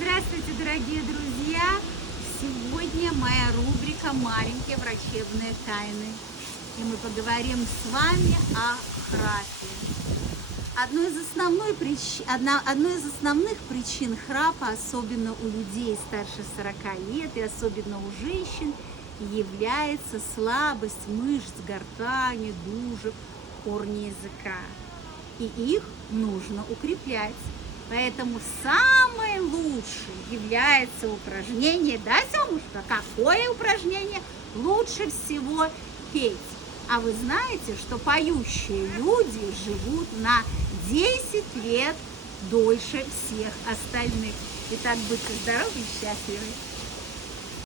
Здравствуйте, дорогие друзья! Сегодня моя рубрика «Маленькие врачебные тайны». И мы поговорим с вами о храпе. Одной из основных причин храпа, особенно у людей старше 40 лет и особенно у женщин, является слабость мышц гортани, дужек, корня языка. И их нужно укреплять. Поэтому самое лучшее является упражнение, да, Семушка? Какое упражнение лучше всего петь? А вы знаете, что поющие люди живут на 10 лет дольше всех остальных. Итак, будьте здоровы и счастливы!